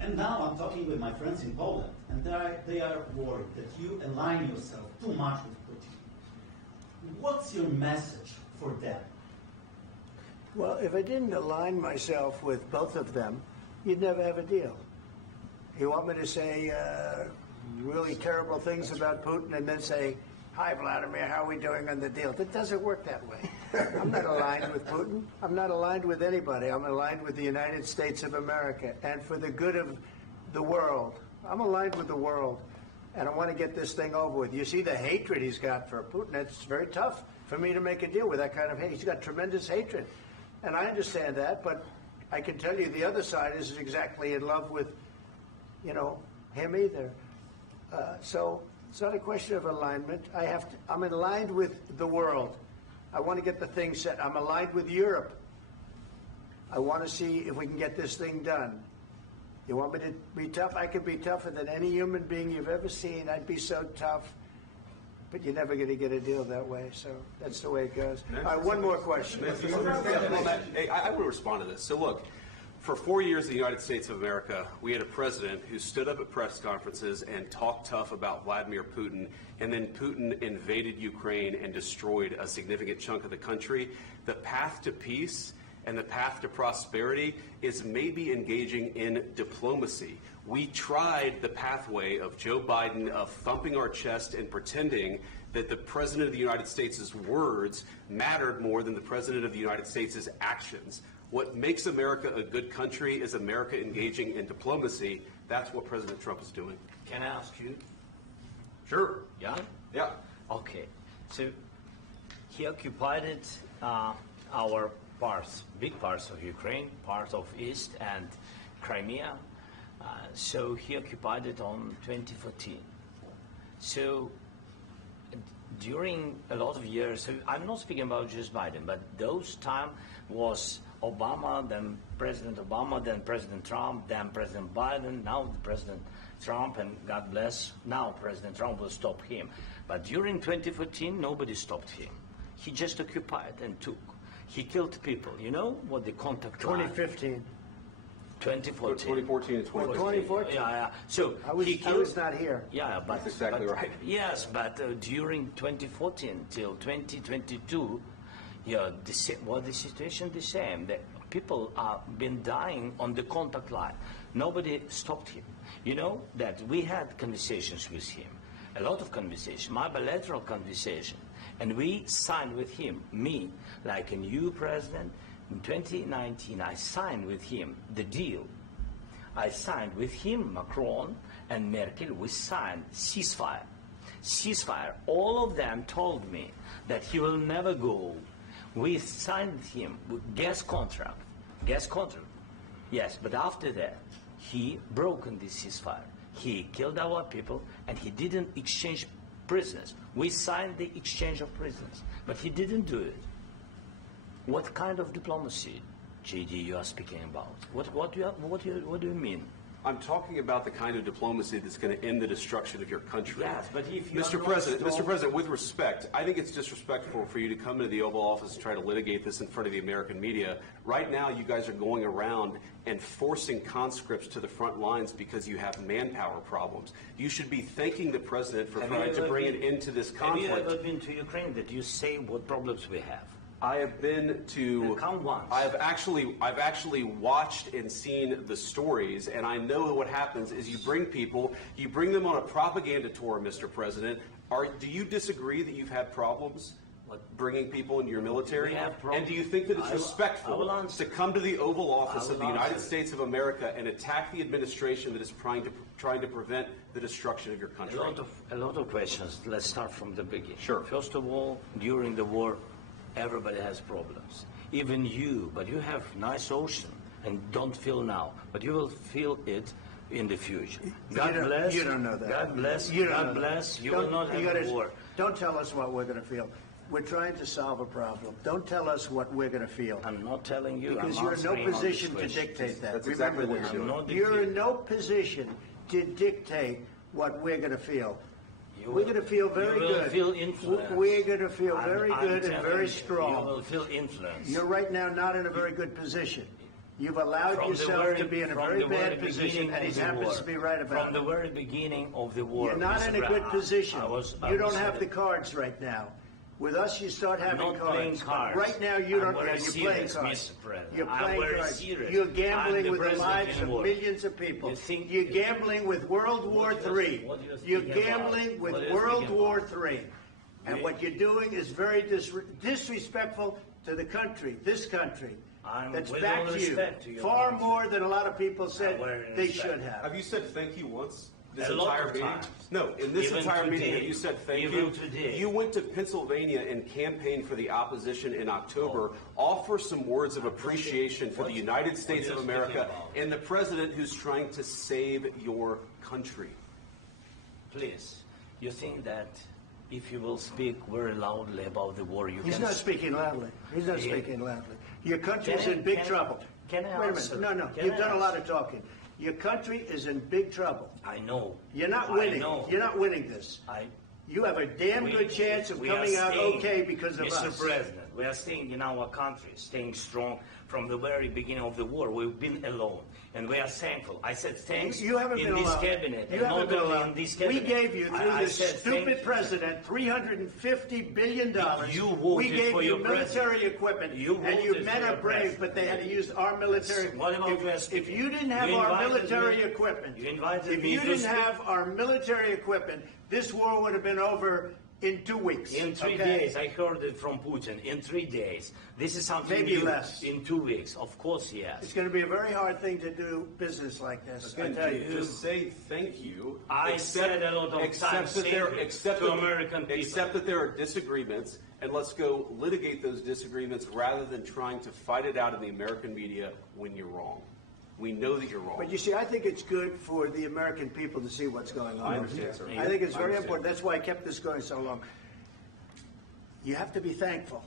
And now I'm talking with my friends in Poland, and they are worried that you align yourself too much with Putin. What's your message for them? Well, if I didn't align myself with both of them, you'd never have a deal. You want me to say really terrible things about Putin and then say, "Hi, Vladimir, how are we doing on the deal?" That doesn't work that way. I'm not aligned with Putin. I'm not aligned with anybody. I'm aligned with the United States of America. And for the good of the world, I'm aligned with the world. And I want to get this thing over with. You see the hatred he's got for Putin. It's very tough for me to make a deal with that kind of hate. He's got tremendous hatred. And I understand that, but I can tell you the other side isn't exactly in love with, him either. So it's not a question of alignment. I'm aligned with the world. I want to get the thing set. I'm aligned with Europe. I want to see if we can get this thing done. You want me to be tough? I could be tougher than any human being you've ever seen. I'd be so tough. But you're never going to get a deal that way. So that's the way it goes. All right, one more question. Hey, I want to respond to this. So look, for 4 years in the United States of America, we had a president who stood up at press conferences and talked tough about Vladimir Putin, and then Putin invaded Ukraine and destroyed a significant chunk of the country. The path to peace and the path to prosperity is maybe engaging in diplomacy. We tried the pathway of Joe Biden of thumping our chest and pretending that the President of the United States' words mattered more than the President of the United States' actions. What makes America a good country is America engaging in diplomacy. That's what President Trump is doing. Can I ask you? Sure. Yeah? Yeah. Okay. So he occupied our parts, big parts of Ukraine, part of East and Crimea. So he occupied it on 2014. So during a lot of years, so I'm not speaking about just Biden, but those time was Obama, then President Obama, then President Trump, then President Biden, now President Trump, and God bless, now President Trump will stop him. But during 2014, nobody stopped him. He just occupied and took. He killed people. You know what the contact 2015. 2014. 2014 and 2015. 2014. Yeah. So I was not here. Yeah, but that's exactly right. Yes, but during 2014 till 2022, the situation the same. The people have been dying on the contact line. Nobody stopped him. You know that we had conversations with him, a lot of conversation, my bilateral conversation, and we signed with him, me, like a new president. In 2019, I signed with him the deal. I signed with him, Macron and Merkel, we signed ceasefire. Ceasefire. All of them told me that he will never go. We signed with him with gas contract. Gas contract. Yes, but after that, he broken this ceasefire. He killed our people and he didn't exchange prisoners. We signed the exchange of prisoners, but he didn't do it. What kind of diplomacy, JD, you are speaking about? What do you mean? I'm talking about the kind of diplomacy that's going to end the destruction of your country. Yes, but if you Mr. President, with respect, I think it's disrespectful for you to come into the Oval Office and try to litigate this in front of the American media. Right now, you guys are going around and forcing conscripts to the front lines because you have manpower problems. You should be thanking the President for trying to bring an end to this conflict. Have you ever been to Ukraine that you say what problems we have? I have been to. Come once. I've actually watched and seen the stories, and I know what happens is you bring them on a propaganda tour, Mr. President. Do you disagree that you've had problems bringing people into your military? And do you think that it's respectful to come to the Oval Office of the United States of America and attack the administration that is trying to prevent the destruction of your country? A lot of questions. Let's start from the beginning. Sure. First of all, during the war, everybody has problems, even you, but you have nice ocean and don't feel now, but you will feel it in the future. God bless. You don't know that. God bless. God bless. You will not have a war. Don't tell us what we're going to feel. We're trying to solve a problem. Don't tell us what we're going to feel. I'm not telling you. Because you're in no position to dictate that. That's exactly what you're doing. You're in no position to dictate what we're going to feel. We're going to feel very good. You will feel influence. We're going to feel very good and very strong. You will feel influence. You're right now not in a very good position. You've allowed yourself to be in a very bad position, and he happens to be right about it. From the very beginning of the war. You're not in a good position. You don't have the cards right now. With us, you start having not cards. Playing cards. Right now, you don't. You're playing cards. You're playing cards. Serious. You're gambling with the lives of millions of people. You're gambling with World War III. You're gambling with World War III. And what you're doing is very disrespectful to the country, this country. That's back to you. Far more than a lot of people said they should have. Have you said thank you once? This entire meeting? No, in this entire meeting, have you said thank you? You went to Pennsylvania and campaigned for the opposition in October. Offer some words of appreciation for the United States of America and the president who's trying to save your country. Please, you think that if you will speak very loudly about the war, you He's not speaking loudly. He's not speaking loudly. Your country is in big trouble. Can I Wait a minute. No. You've done a lot of talking. Your country is in big trouble. I know. You're not winning. You're not winning this. You have a damn good chance of coming out okay because of us. Mr. President, we are staying in our country, staying strong from the very beginning of the war. We've been alone, and we are thankful. I said thanks you haven't in been this alone. cabinet. You haven't been alone. In this cabinet. We gave you, through this stupid president, $350 billion. You voted we gave for you your military equipment, and you men are brave, but they had to use our military. If you didn't have our military equipment, if you didn't have our military equipment, this war would have been over in 2 weeks. In 3 days, I heard it from Putin. In 3 days. This is something maybe new. Less. In 2 weeks. Of course, yes. It's going to be a very hard thing to do business like this. Again, I tell you. Just say thank you. I said a lot of times to American people. Except that there are disagreements, and let's go litigate those disagreements rather than trying to fight it out in the American media when you're wrong. We know that you're wrong. But you see, I think it's good for the American people to see what's going on. I understand, sir. I think it's very important. That's why I kept this going so long. You have to be thankful.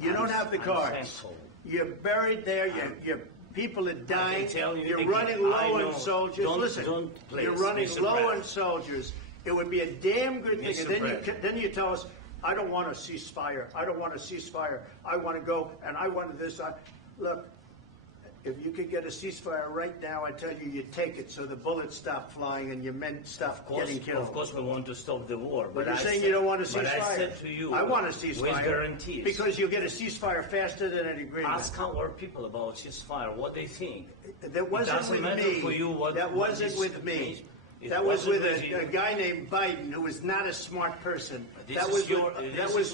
You don't have the cards. You're buried there. Your people are dying. You're running low on soldiers. Listen, you're running low on soldiers. It would be a damn good thing. And then you tell us, I don't want a ceasefire. I don't want a ceasefire. I want to go, and I want this. Look. If you could get a ceasefire right now, I tell you, you'd take it so the bullets stop flying and your men stop getting killed. Of course, we want to stop the war. But you're saying you don't want a ceasefire. But I said to you, I want a ceasefire. With guarantees. Because you'll get a ceasefire faster than an agreement. Ask our people about ceasefire, what they think. That wasn't with me. That wasn't with me. That was with a guy named Biden, who was not a smart person. That was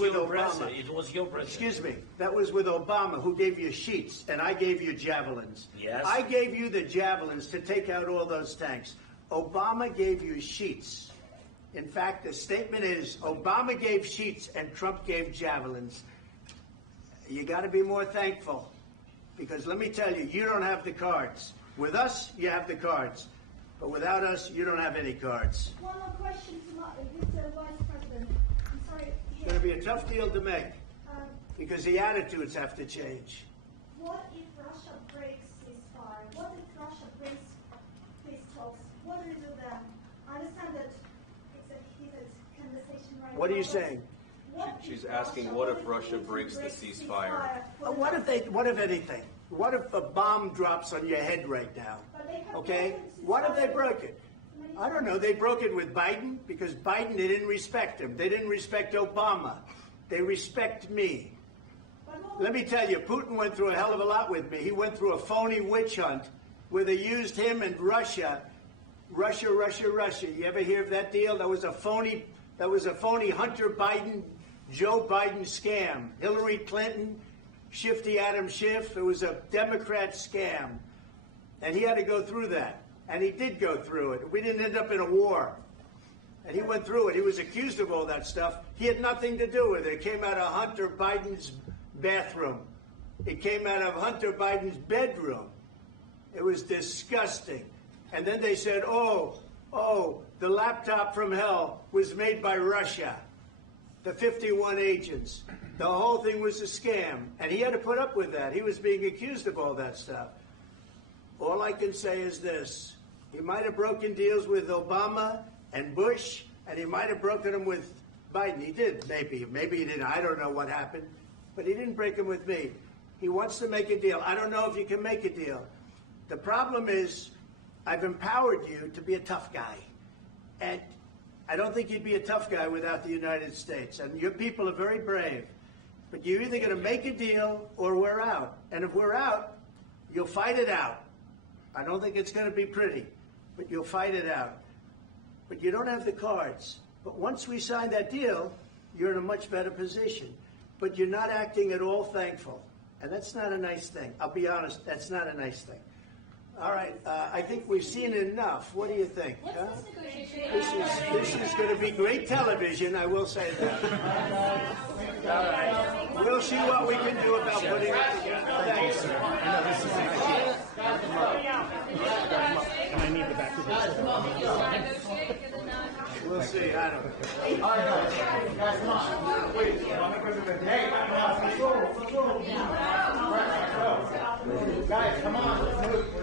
with Obama. It was your president. Excuse me. That was with Obama, who gave you sheets, and I gave you javelins. Yes. I gave you the javelins to take out all those tanks. Obama gave you sheets. In fact, the statement is Obama gave sheets and Trump gave javelins. You got to be more thankful, because let me tell you, you don't have the cards. With us, you have the cards. But without us, you don't have any cards. One more question to Mr. Vice President. I'm sorry. It's going to be a tough deal to make because the attitudes have to change. What if Russia breaks ceasefire? What if Russia breaks peace talks? What do we do then? I understand that it's a heated conversation right now. What are you saying? She's asking, what if Russia breaks the ceasefire? What if anything? What if a bomb drops on your head right now? Okay? What if they broke it? I don't know. They broke it with Biden because Biden, they didn't respect him. They didn't respect Obama. They respect me. Let me tell you, Putin went through a hell of a lot with me. He went through a phony witch hunt where they used him and Russia. Russia. You ever hear of that deal? That was a phony Hunter Biden, Joe Biden scam. Hillary Clinton, Shifty Adam Schiff. It was a Democrat scam. And he had to go through that. And he did go through it. We didn't end up in a war. And he went through it. He was accused of all that stuff. He had nothing to do with it. It came out of Hunter Biden's bathroom. It came out of Hunter Biden's bedroom. It was disgusting. And then they said, oh, the laptop from hell was made by Russia. The 51 agents. The whole thing was a scam. And he had to put up with that. He was being accused of all that stuff. All I can say is this. He might have broken deals with Obama and Bush, and he might have broken them with Biden. He did, maybe. Maybe he didn't. I don't know what happened. But he didn't break them with me. He wants to make a deal. I don't know if you can make a deal. The problem is I've empowered you to be a tough guy. And I don't think you'd be a tough guy without the United States. And your people are very brave. But you're either going to make a deal or we're out. And if we're out, you'll fight it out. I don't think it's going to be pretty, but you'll fight it out. But you don't have the cards. But once we sign that deal, you're in a much better position. But you're not acting at all thankful. And that's not a nice thing. I'll be honest, that's not a nice thing. All right, I think we've seen enough. What do you think? Huh? This is going to be great television, I will say that. All right. We'll see what we can do about putting it together. Thanks. I need the back of this. We'll see. I don't know. All right, guys, come on. Wait, hey, let's go. Guys, come on. Let's move.